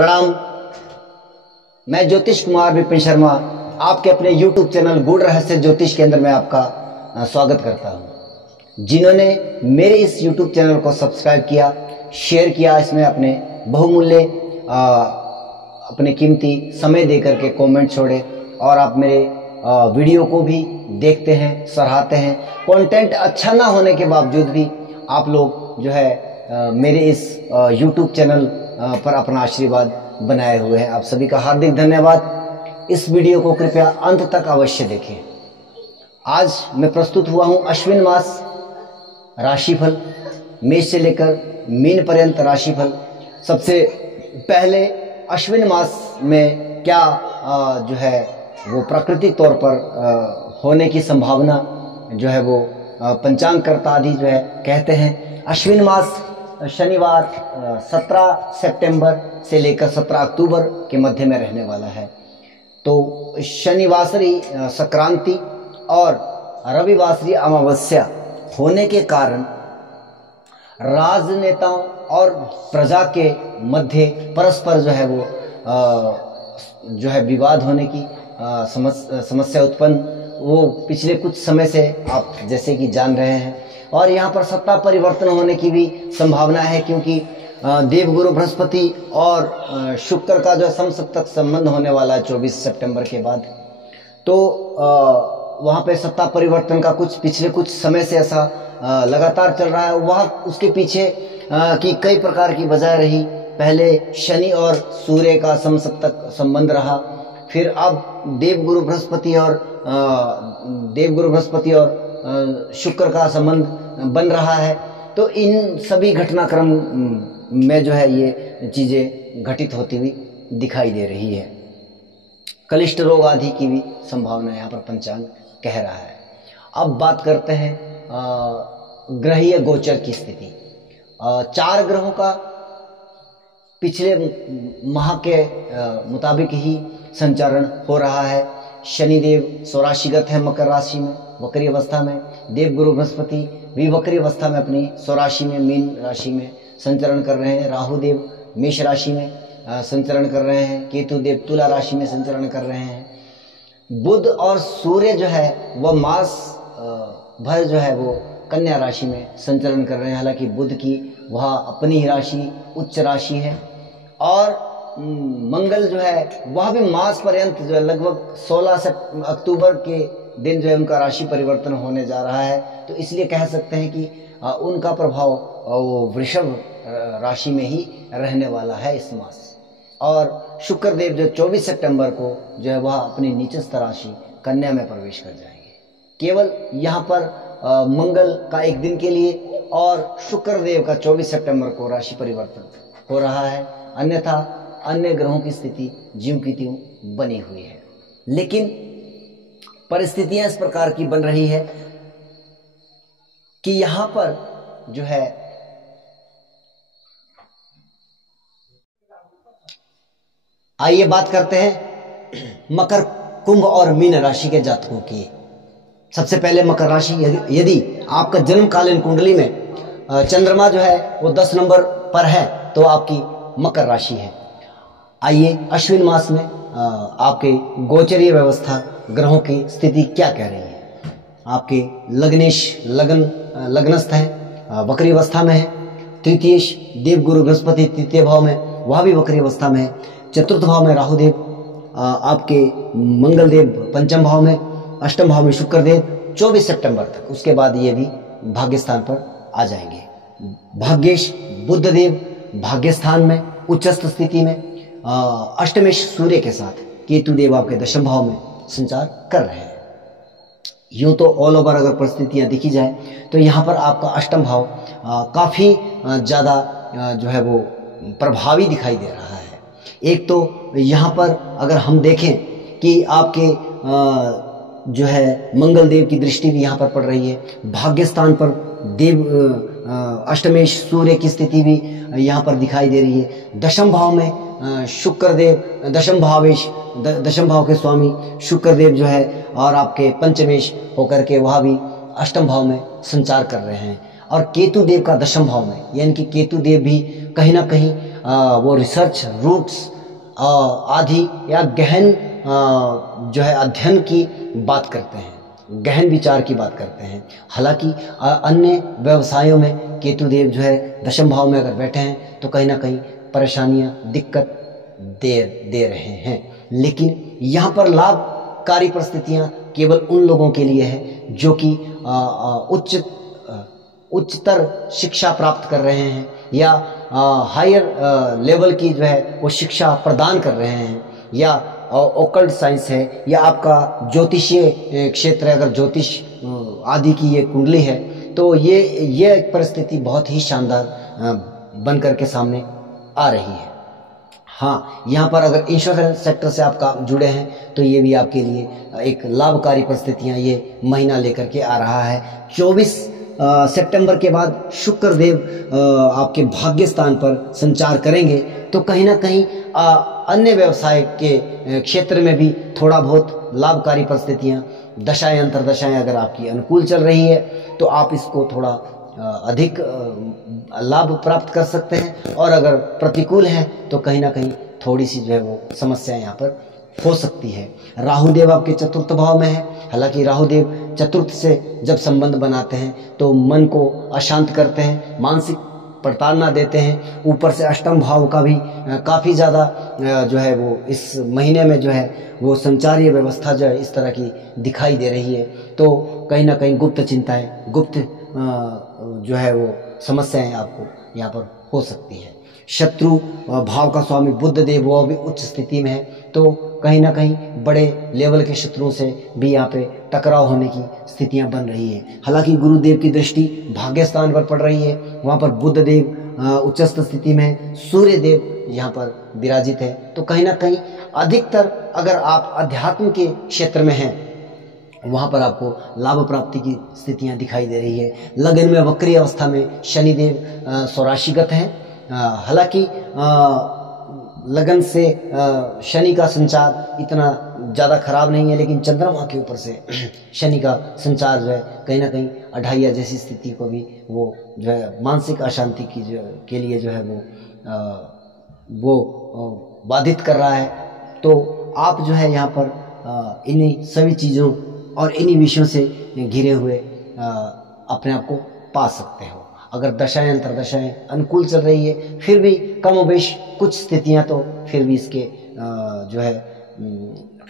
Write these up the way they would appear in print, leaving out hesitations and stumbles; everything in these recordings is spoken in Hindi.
प्रणाम। मैं ज्योतिष कुमार विपिन शर्मा आपके अपने YouTube चैनल गूढ़ रहस्य ज्योतिष केंद्र में आपका स्वागत करता हूं। जिन्होंने मेरे इस YouTube चैनल को सब्सक्राइब किया, शेयर किया, इसमें अपने बहुमूल्य अपने कीमती समय देकर के कमेंट छोड़े और आप मेरे वीडियो को भी देखते हैं, सराहते हैं। कंटेंट अच्छा ना होने के बावजूद भी आप लोग जो है मेरे इस YouTube चैनल पर अपना आशीर्वाद बनाए हुए हैं। आप सभी का हार्दिक धन्यवाद। इस वीडियो को कृपया अंत तक अवश्य देखें। आज मैं प्रस्तुत हुआ हूं अश्विन मास राशिफल, मेष से लेकर मीन पर्यंत राशिफल। सबसे पहले अश्विन मास में क्या जो है वो प्राकृतिक तौर पर होने की संभावना जो है वो पंचांगकर्ता आदि जो है कहते हैं। अश्विन मास शनिवार 17 सितंबर से लेकर 17 अक्टूबर के मध्य में रहने वाला है। तो शनिवासरी संक्रांति और रविवासरी अमावस्या होने के कारण राजनेताओं और प्रजा के मध्य परस्पर जो है वो जो है विवाद होने की समस्या उत्पन्न वो पिछले कुछ समय से आप जैसे कि जान रहे हैं। और यहाँ पर सत्ता परिवर्तन होने की भी संभावना है, क्योंकि देवगुरु बृहस्पति और शुक्र का जो समसप्तक संबंध होने वाला है 24 सितंबर के बाद। तो वहाँ पे सत्ता परिवर्तन का पिछले कुछ समय से ऐसा लगातार चल रहा है। वह उसके पीछे की कई प्रकार की वजह रही। पहले शनि और सूर्य का समसप्तक संबंध रहा, फिर अब देवगुरु बृहस्पति और शुक्र का संबंध बन रहा है। तो इन सभी घटनाक्रम में जो है ये चीजें घटित होती हुई दिखाई दे रही है। कलिष्ठ रोग आदि की भी संभावना यहाँ पर पंचांग कह रहा है। अब बात करते हैं ग्रहीय गोचर की स्थिति। 4 ग्रहों का पिछले माह के मुताबिक ही संचारण हो रहा है। शनिदेव स्वराशिगत है मकर राशि में वक्री अवस्था में। देवगुरु बृहस्पति भी वक्री अवस्था में अपनी स्वराशि में मीन राशि में संचरण कर रहे हैं। राहु देव मेष राशि में संचरण कर रहे हैं। केतु देव तुला राशि में संचरण कर रहे हैं। बुध और सूर्य जो है वह मास भर जो है वो कन्या राशि में संचरण कर रहे हैं। हालांकि बुध की वह अपनी ही राशि उच्च राशि है। और मंगल जो है वह भी मास पर्यंत जो है लगभग 16 अक्टूबर के दिन जो है उनका राशि परिवर्तन होने जा रहा है। तो इसलिए कह सकते हैं कि उनका प्रभाव वो वृषभ राशि में ही रहने वाला है इस मास। और शुक्र देव जो 24 सितंबर को जो है वह अपनी नीचस्थ राशि कन्या में प्रवेश कर जाएंगे। केवल यहाँ पर मंगल का एक दिन के लिए और शुक्र देव का 24 सितंबर को राशि परिवर्तन हो रहा है। अन्यथा अन्य ग्रहों की स्थिति ज्यों की त्यों बनी हुई है। लेकिन परिस्थितियां इस प्रकार की बन रही है कि यहां पर जो है आइए बात करते हैं मकर, कुंभ और मीन राशि के जातकों की। सबसे पहले मकर राशि, यदि आपका जन्मकालीन कुंडली में चंद्रमा जो है वो 10 नंबर पर है तो आपकी मकर राशि है। आइए अश्विन मास में आपके गोचरीय व्यवस्था ग्रहों की स्थिति क्या कह रही है। आपके लग्नस्थ है, वक्री अवस्था में है। तृतीयेश देवगुरु बृहस्पति तृतीय भाव में, वह भी वक्री अवस्था में है। चतुर्थ भाव में राहुदेव, आपके मंगल देव पंचम भाव में, अष्टम भाव में शुक्र देव 24 सितंबर तक। उसके बाद ये भी भाग्य स्थान पर आ जाएंगे। भाग्येश बुध देव भाग्यस्थान में उच्चस्थ स्थिति में, अष्टमेश सूर्य के साथ केतु देव आपके दशम भाव में संचार कर रहे हैं। यूं तो ऑल ओवर अगर परिस्थितियां देखी जाए तो यहाँ पर आपका अष्टम भाव काफी ज्यादा जो है वो प्रभावी दिखाई दे रहा है। एक तो यहाँ पर अगर हम देखें कि आपके जो है मंगल देव की दृष्टि भी यहाँ पर पड़ रही है। भाग्य स्थान पर देव अष्टमेश सूर्य की स्थिति भी यहाँ पर दिखाई दे रही है। दशम भाव में शुक्र देव दशम भाव के स्वामी शुक्र देव जो है और आपके पंचमेश होकर के वह भी अष्टम भाव में संचार कर रहे हैं। और केतु देव का दशम भाव में, यानी कि केतु देव भी कहीं ना कहीं वो रिसर्च रूट्स आदि या गहन जो है अध्ययन की बात करते हैं, गहन विचार की बात करते हैं। हालांकि अन्य व्यवसायों में केतुदेव जो है दशम भाव में अगर बैठे हैं तो कहीं ना कहीं परेशानियां, दिक्कत दे रहे हैं। लेकिन यहाँ पर लाभकारी परिस्थितियाँ केवल उन लोगों के लिए है जो कि उच्चतर शिक्षा प्राप्त कर रहे हैं या हायर लेवल की जो है वो शिक्षा प्रदान कर रहे हैं, या ओकल्ट साइंस है, या आपका ज्योतिषीय क्षेत्र है, अगर ज्योतिष आदि की ये कुंडली है तो ये परिस्थिति बहुत ही शानदार बन करके सामने आ रही है। हाँ, यहाँ पर अगर इंश्योरेंस सेक्टर से आप काम जुड़े हैं तो ये भी आपके लिए एक लाभकारी परिस्थितियाँ ये महीना लेकर के आ रहा है। 24 सितंबर के बाद शुक्र देव आपके भाग्य स्थान पर संचार करेंगे तो कहीं ना कहीं अन्य व्यवसाय के क्षेत्र में भी थोड़ा बहुत लाभकारी परिस्थितियाँ, दशाएं अंतरदशाएं अगर आपकी अनुकूल चल रही है तो आप इसको थोड़ा अधिक लाभ प्राप्त कर सकते हैं, और अगर प्रतिकूल है तो कहीं ना कहीं थोड़ी सी जो है वो समस्याएं यहाँ पर हो सकती है। राहुदेव आपके चतुर्थ भाव में है। हालांकि राहुदेव चतुर्थ से जब संबंध बनाते हैं तो मन को अशांत करते हैं, मानसिक प्रताड़ना देते हैं। ऊपर से अष्टम भाव का भी काफ़ी ज़्यादा जो है वो इस महीने में जो है वो संचारीय व्यवस्था जो है इस तरह की दिखाई दे रही है। तो कहीं ना कहीं गुप्त चिंताएं, गुप्त जो है वो समस्याएं आपको यहाँ पर हो सकती है। शत्रु भाव का स्वामी बुध देव वो भी उच्च स्थिति में है, तो कहीं ना कहीं बड़े लेवल के शत्रुओं से भी यहाँ पे टकराव होने की स्थितियाँ बन रही है। हालांकि गुरुदेव की दृष्टि भाग्य स्थान पर पड़ रही है, वहाँ पर बुध देव उच्चस्थ स्थिति में है, सूर्य देव यहाँ पर विराजित है। तो कहीं ना कहीं अधिकतर अगर आप अध्यात्म के क्षेत्र में हैं वहाँ पर आपको लाभ प्राप्ति की स्थितियाँ दिखाई दे रही है। लगन में वक्री अवस्था में शनिदेव स्वराशिगत हैं। हालांकि लगन से शनि का संचार इतना ज़्यादा खराब नहीं है, लेकिन चंद्रमा के ऊपर से शनि का संचार जो है कहीं ना कहीं अढ़ाइया जैसी स्थिति को भी वो जो है मानसिक अशांति की के लिए जो है वो बाधित कर रहा है। तो आप जो है यहाँ पर इन्हीं सभी चीज़ों और इन्हीं विषयों से घिरे हुए अपने आप को पा सकते हो। अगर दशाएं अंतरदशाएं अनुकूल चल रही है फिर भी कमोबेश कुछ स्थितियां तो फिर भी इसके जो है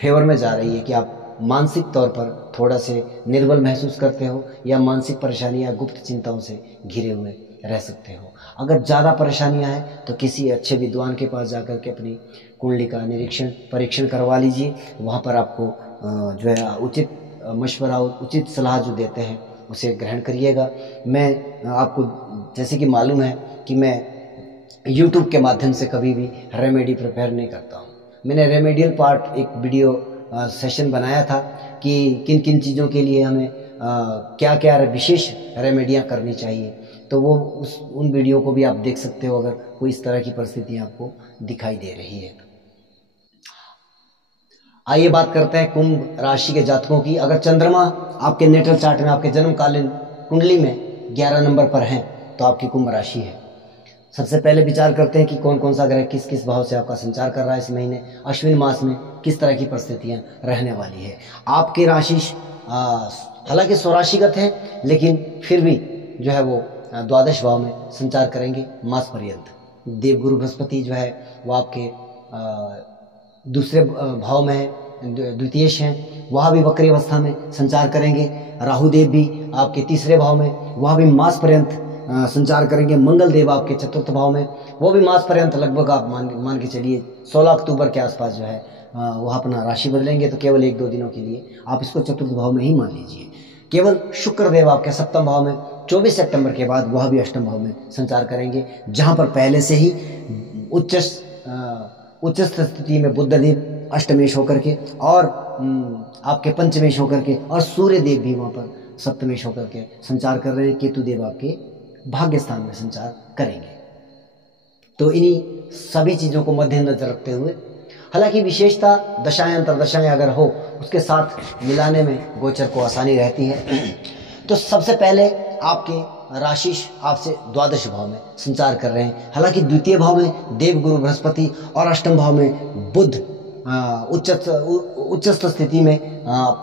फेवर में जा रही है कि आप मानसिक तौर पर थोड़ा से निर्बल महसूस करते हो या मानसिक परेशानियां, गुप्त चिंताओं से घिरे हुए रह सकते हो। अगर ज़्यादा परेशानियां हैं तो किसी अच्छे विद्वान के पास जाकर के अपनी कुंडली का परीक्षण करवा लीजिए। वहाँ पर आपको जो है उचित मशवरा, उचित सलाह जो देते हैं उसे ग्रहण करिएगा। मैं आपको जैसे कि मालूम है कि मैं YouTube के माध्यम से कभी भी रेमेडी प्रिपेयर नहीं करता हूँ। मैंने रेमेडियल पार्ट एक वीडियो सेशन बनाया था कि किन किन चीज़ों के लिए हमें क्या क्या विशेष रेमेडियाँ करनी चाहिए, तो वो उन वीडियो को भी आप देख सकते हो अगर कोई इस तरह की परिस्थितियाँ आपको दिखाई दे रही है। आइए बात करते हैं कुंभ राशि के जातकों की। अगर चंद्रमा आपके नेटल चार्ट में, आपके जन्मकालीन कुंडली में 11 नंबर पर हैं तो आपकी कुंभ राशि है। सबसे पहले विचार करते हैं कि कौन कौन सा ग्रह किस किस भाव से आपका संचार कर रहा है इस महीने, अश्विन मास में किस तरह की परिस्थितियां रहने वाली है। आपकी राशि हालांकि स्वराशिगत है लेकिन फिर भी जो है वो द्वादश भाव में संचार करेंगे मास पर्यंत। देवगुरु बृहस्पति जो है वो आपके दूसरे भाव में है, द्वितीयेश हैं, वह भी वक्री अवस्था में संचार करेंगे। राहुदेव भी आपके तीसरे भाव में, वह भी मास पर्यंत संचार करेंगे। मंगल देव आपके चतुर्थ भाव में, वो भी मास पर्यंत लगभग आप मान के चलिए 16 अक्टूबर के आसपास जो है वह अपना राशि बदलेंगे। तो केवल 1-2 दिनों के लिए आप इसको चतुर्थ भाव में ही मान लीजिए। केवल शुक्र देव आपके सप्तम भाव में 24 सितंबर के बाद वह भी अष्टम भाव में संचार करेंगे, जहाँ पर पहले से ही उच्च स्थिति में बुध देव अष्टमेश होकर के और आपके पंचमेश होकर के, और सूर्य देव भी वहाँ पर सप्तमेश होकर के संचार कर रहे हैं। केतु देव आपके भाग्य स्थान में संचार करेंगे। तो इन्हीं सभी चीज़ों को मद्देनजर रखते हुए, हालांकि विशेषता दशाएं अंतरदशाएं अगर हो उसके साथ मिलाने में गोचर को आसानी रहती है। तो सबसे पहले आपके राशि आपसे द्वादश भाव में संचार कर रहे हैं। हालांकि द्वितीय भाव में देव गुरु बृहस्पति और अष्टम भाव में बुध उच्चस्थ स्थिति में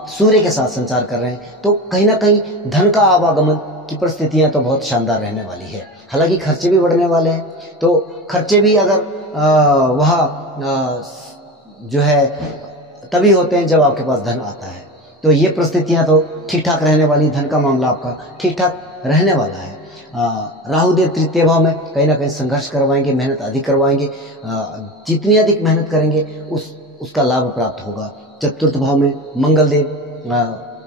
सूर्य के साथ संचार कर रहे हैं। तो कहीं ना कहीं धन का आवागमन की परिस्थितियां तो बहुत शानदार रहने वाली है। हालांकि खर्चे भी बढ़ने वाले हैं, तो खर्चे भी अगर वह जो है तभी होते हैं जब आपके पास धन आता है। तो ये परिस्थितियां तो ठीक ठाक रहने वाली, धन का मामला आपका ठीक ठाक रहने वाला है। राहु देव तृतीय भाव में कहीं ना कहीं संघर्ष करवाएंगे, मेहनत अधिक करवाएंगे। जितनी अधिक मेहनत करेंगे उसका लाभ प्राप्त होगा। चतुर्थ भाव में मंगल देव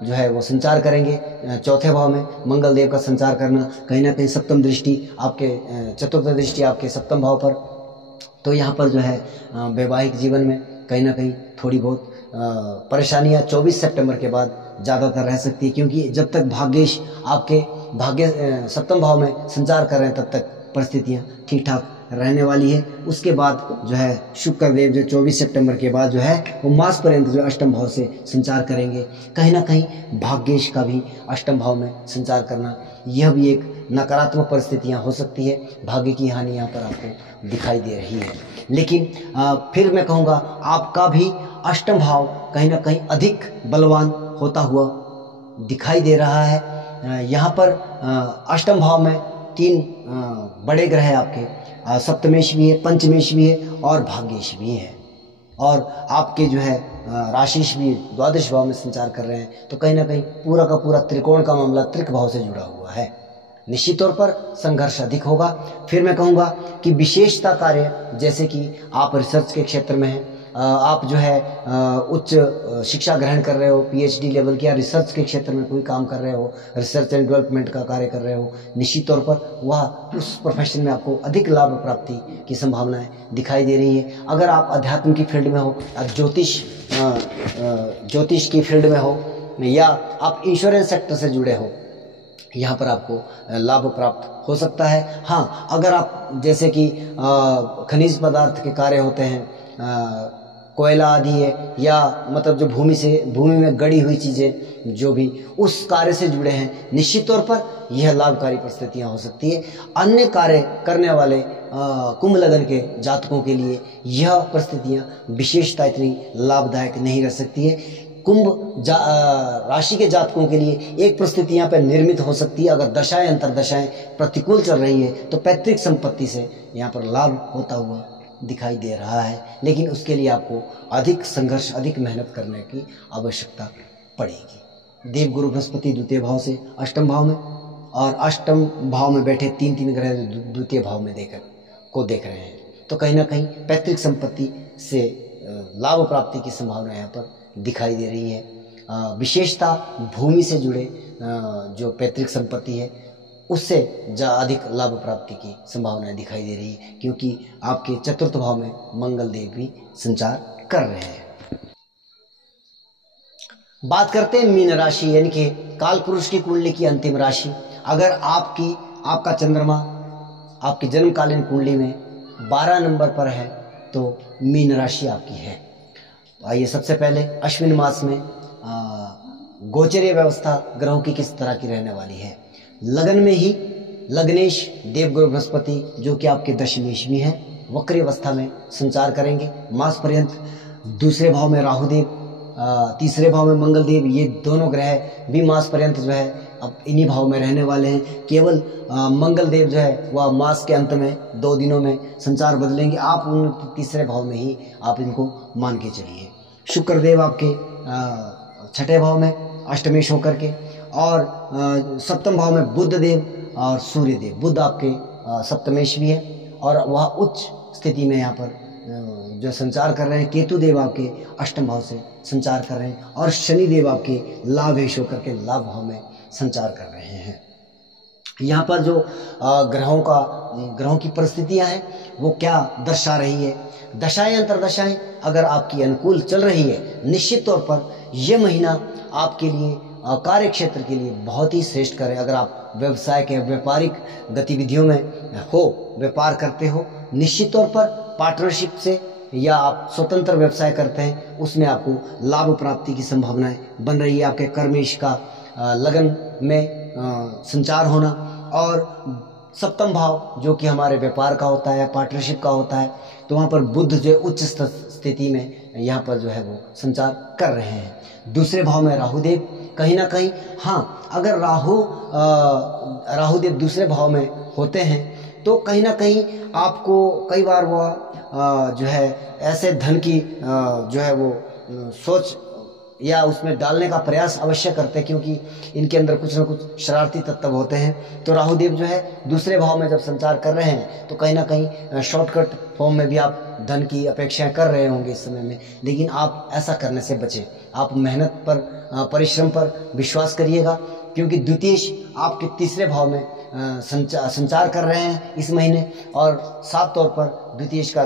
जो है वो संचार करेंगे। चौथे भाव में मंगल देव का संचार करना कहीं ना कहीं सप्तम दृष्टि आपके चतुर्थ दृष्टि आपके सप्तम भाव पर। तो यहाँ पर जो है वैवाहिक जीवन में कहीं ना कहीं थोड़ी बहुत परेशानियाँ 24 सितंबर के बाद ज़्यादातर रह सकती है, क्योंकि जब तक भाग्येश आपके भाग्य सप्तम भाव में संचार कर रहे हैं तब तक परिस्थितियाँ ठीक ठाक रहने वाली है। उसके बाद जो है शुक्र देव जो 24 सितंबर के बाद जो है वो मास पर्यंत जो अष्टम भाव से संचार करेंगे। कहीं ना कहीं भाग्येश का भी अष्टम भाव में संचार करना यह भी एक नकारात्मक परिस्थितियां हो सकती है। भाग्य की हानि यहाँ पर आपको दिखाई दे रही है। लेकिन फिर मैं कहूँगा आपका भी अष्टम भाव कहीं ना कहीं अधिक बलवान होता हुआ दिखाई दे रहा है। यहाँ पर अष्टम भाव में 3 बड़े ग्रह है आपके, सप्तमेश भी है, पंचमेश भी है और भाग्येश भी है। और आपके जो है राशिश भी द्वादश भाव में संचार कर रहे हैं। तो कहीं ना कहीं पूरा का पूरा त्रिकोण का मामला त्रिक भाव से जुड़ा हुआ है। निश्चित तौर पर संघर्ष अधिक होगा। फिर मैं कहूँगा कि विशेषता कार्य, जैसे कि आप रिसर्च के क्षेत्र में हैं, आप जो है उच्च शिक्षा ग्रहण कर रहे हो, पीएचडी लेवल की, या रिसर्च के क्षेत्र में कोई काम कर रहे हो, रिसर्च एंड डेवलपमेंट का कार्य कर रहे हो, निश्चित तौर पर वह उस प्रोफेशन में आपको अधिक लाभ प्राप्ति की संभावनाएं दिखाई दे रही है। अगर आप अध्यात्म की फील्ड में हो, ज्योतिष की फील्ड में हो, या आप इंश्योरेंस सेक्टर से जुड़े हो, यहाँ पर आपको लाभ प्राप्त हो सकता है। हाँ, अगर आप जैसे कि खनिज पदार्थ के कार्य होते हैं, कोयला आदि है, या मतलब जो भूमि में गड़ी हुई चीज़ें जो भी उस कार्य से जुड़े हैं, निश्चित तौर पर यह लाभकारी परिस्थितियाँ हो सकती है। अन्य कार्य करने वाले कुंभ लगन के जातकों के लिए यह परिस्थितियाँ विशेषता इतनी लाभदायक नहीं रह सकती है। कुंभ राशि के जातकों के लिए एक परिस्थिति यहाँ पर निर्मित हो सकती है। अगर दशाएं अंतरदशाएं प्रतिकूल चल रही है तो पैतृक संपत्ति से यहाँ पर लाभ होता हुआ दिखाई दे रहा है। लेकिन उसके लिए आपको अधिक संघर्ष, अधिक मेहनत करने की आवश्यकता पड़ेगी। देव गुरु बृहस्पति द्वितीय भाव से अष्टम भाव में, और अष्टम भाव में बैठे 3 ग्रह द्वितीय भाव में देख रहे हैं। तो कहीं ना कहीं पैतृक संपत्ति से लाभ प्राप्ति की संभावना यहाँ पर दिखाई दे रही है। विशेषता भूमि से जुड़े जो पैतृक संपत्ति है उससे अधिक लाभ प्राप्ति की संभावनाएं दिखाई दे रही है, क्योंकि आपके चतुर्थ भाव में मंगल देव भी संचार कर रहे हैं। बात करते हैं मीन राशि, यानी कि काल पुरुष की कुंडली की अंतिम राशि। अगर आपका चंद्रमा आपकी जन्मकालीन कुंडली में 12 नंबर पर है तो मीन राशि आपकी है। आइए सबसे पहले अश्विन मास में गोचरीय व्यवस्था ग्रहों की किस तरह की रहने वाली है। लगन में ही लग्नेश देवगुरु बृहस्पति जो कि आपके दशमेश में है, वक्री अवस्था में संचार करेंगे मास पर्यंत। दूसरे भाव में राहुदेव, तीसरे भाव में मंगल देव, ये दोनों ग्रह भी मास पर्यंत जो है अब इन्हीं भाव में रहने वाले हैं। केवल मंगल देव जो है वह मास के अंत में 2 दिनों में संचार बदलेंगे। आप उन तीसरे भाव में ही आप इनको मान के चलिए। शुक्र देव आपके 6ठे भाव में अष्टमेश होकर के, और सप्तम भाव में बुध देव और सूर्य देव। बुध आपके सप्तमेश भी है और वह उच्च स्थिति में यहाँ पर जो संचार कर रहे हैं। केतु देव आपके अष्टम भाव से संचार कर रहे हैं, और शनि देव आपके लाभेश होकर के लाभ भाव में संचार कर रहे हैं। यहाँ पर जो ग्रहों की परिस्थितियाँ हैं वो क्या दर्शा रही है। दशाएं अंतरदशाएं अगर आपकी अनुकूल चल रही है, निश्चित तौर पर यह महीना आपके लिए कार्य क्षेत्र के लिए बहुत ही श्रेष्ठ करें। अगर आप व्यवसाय के व्यापारिक गतिविधियों में हो, व्यापार करते हो, निश्चित तौर पर पार्टनरशिप से, या आप स्वतंत्र व्यवसाय करते हैं, उसमें आपको लाभ प्राप्ति की संभावनाएं बन रही है। आपके कर्मेश का लगन में संचार होना और सप्तम भाव जो कि हमारे व्यापार का होता है, पार्टनरशिप का होता है, तो वहाँ पर बुध जो उच्च स्थिति में यहाँ पर जो है वो संचार कर रहे हैं। दूसरे भाव में राहुदेव कहीं ना कहीं, हाँ, अगर राहुदेव दूसरे भाव में होते हैं तो कहीं ना कहीं आपको कई बार वह जो है ऐसे धन की जो है वो सोच या उसमें डालने का प्रयास अवश्य करते हैं, क्योंकि इनके अंदर कुछ ना कुछ शरारती तत्व होते हैं। तो राहुदेव जो है दूसरे भाव में जब संचार कर रहे हैं तो कहीं ना कहीं शॉर्टकट फॉर्म में भी आप धन की अपेक्षाएं कर रहे होंगे इस समय में, लेकिन आप ऐसा करने से बचें। आप मेहनत पर, परिश्रम पर विश्वास करिएगा, क्योंकि द्वितीयेश आपके तीसरे भाव में संचार कर रहे हैं इस महीने, और साफ तौर पर द्वितीयेश का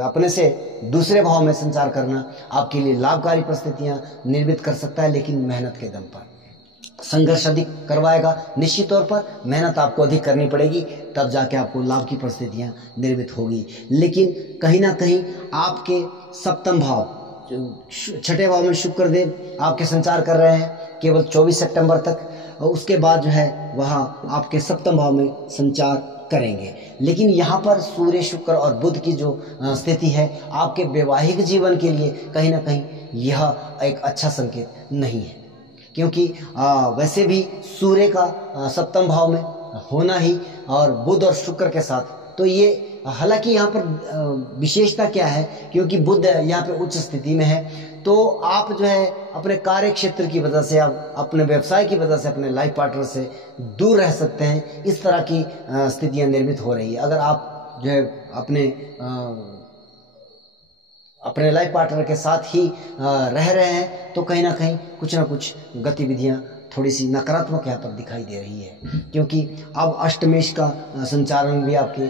अपने से दूसरे भाव में संचार करना आपके लिए लाभकारी परिस्थितियां निर्मित कर सकता है, लेकिन मेहनत के दम पर संघर्ष अधिक करवाएगा। निश्चित तौर पर मेहनत आपको अधिक करनी पड़ेगी, तब जाके आपको लाभ की परिस्थितियां निर्मित होगी। लेकिन कहीं ना कहीं आपके सप्तम भाव, छठे भाव में शुक्रदेव आपके संचार कर रहे हैं केवल 24 सितंबर तक, और उसके बाद जो है वहाँ आपके सप्तम भाव में संचार करेंगे। लेकिन यहाँ पर सूर्य, शुक्र और बुध की जो स्थिति है आपके वैवाहिक जीवन के लिए कहीं ना कहीं यह एक अच्छा संकेत नहीं है, क्योंकि वैसे भी सूर्य का सप्तम भाव में होना ही और बुध और शुक्र के साथ, तो ये हालांकि यहाँ पर विशेषता क्या है, क्योंकि बुध यहाँ पे उच्च स्थिति में है, तो आप जो है अपने कार्य क्षेत्र की वजह से, आप अपने व्यवसाय की वजह से अपने लाइफ पार्टनर से दूर रह सकते हैं। इस तरह की स्थितियां निर्मित हो रही है। अगर आप जो है अपने लाइफ पार्टनर के साथ ही रह रहे हैं तो कहीं ना कुछ गतिविधियां थोड़ी सी नकारात्मक यहाँ पर दिखाई दे रही है, क्योंकि अब अष्टमेश का संचालन भी आपके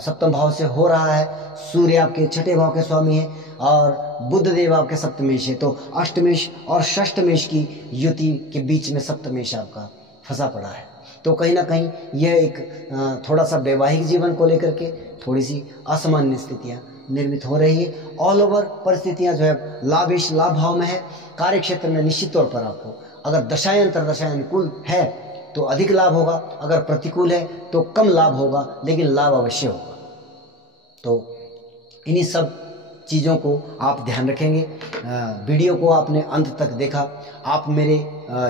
सप्तम भाव से हो रहा है। सूर्य आपके छठे भाव के स्वामी है और बुध देव आपके सप्तमेश है, तो अष्टमेश और षष्ठमेश की युति के बीच में सप्तमेश आपका फंसा पड़ा है। तो कहीं ना कहीं यह एक थोड़ा सा वैवाहिक जीवन को लेकर के थोड़ी सी असामान्य स्थितियां निर्मित हो रही है। ऑल ओवर परिस्थितियां जो है लाभेश लाभ भाव में है। कार्य क्षेत्र में निश्चित तौर पर आपको अगर दशाएं अंतरदशाएं अनुकूल है तो अधिक लाभ होगा, अगर प्रतिकूल है तो कम लाभ होगा, लेकिन लाभ अवश्य होगा। तो इन्हीं सब चीज़ों को आप ध्यान रखेंगे। वीडियो को आपने अंत तक देखा, आप मेरे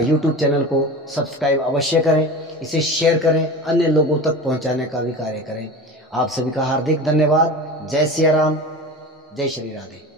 YouTube चैनल को सब्सक्राइब अवश्य करें, इसे शेयर करें, अन्य लोगों तक पहुंचाने का भी कार्य करें। आप सभी का हार्दिक धन्यवाद। जय सिया राम, जय श्री राधे।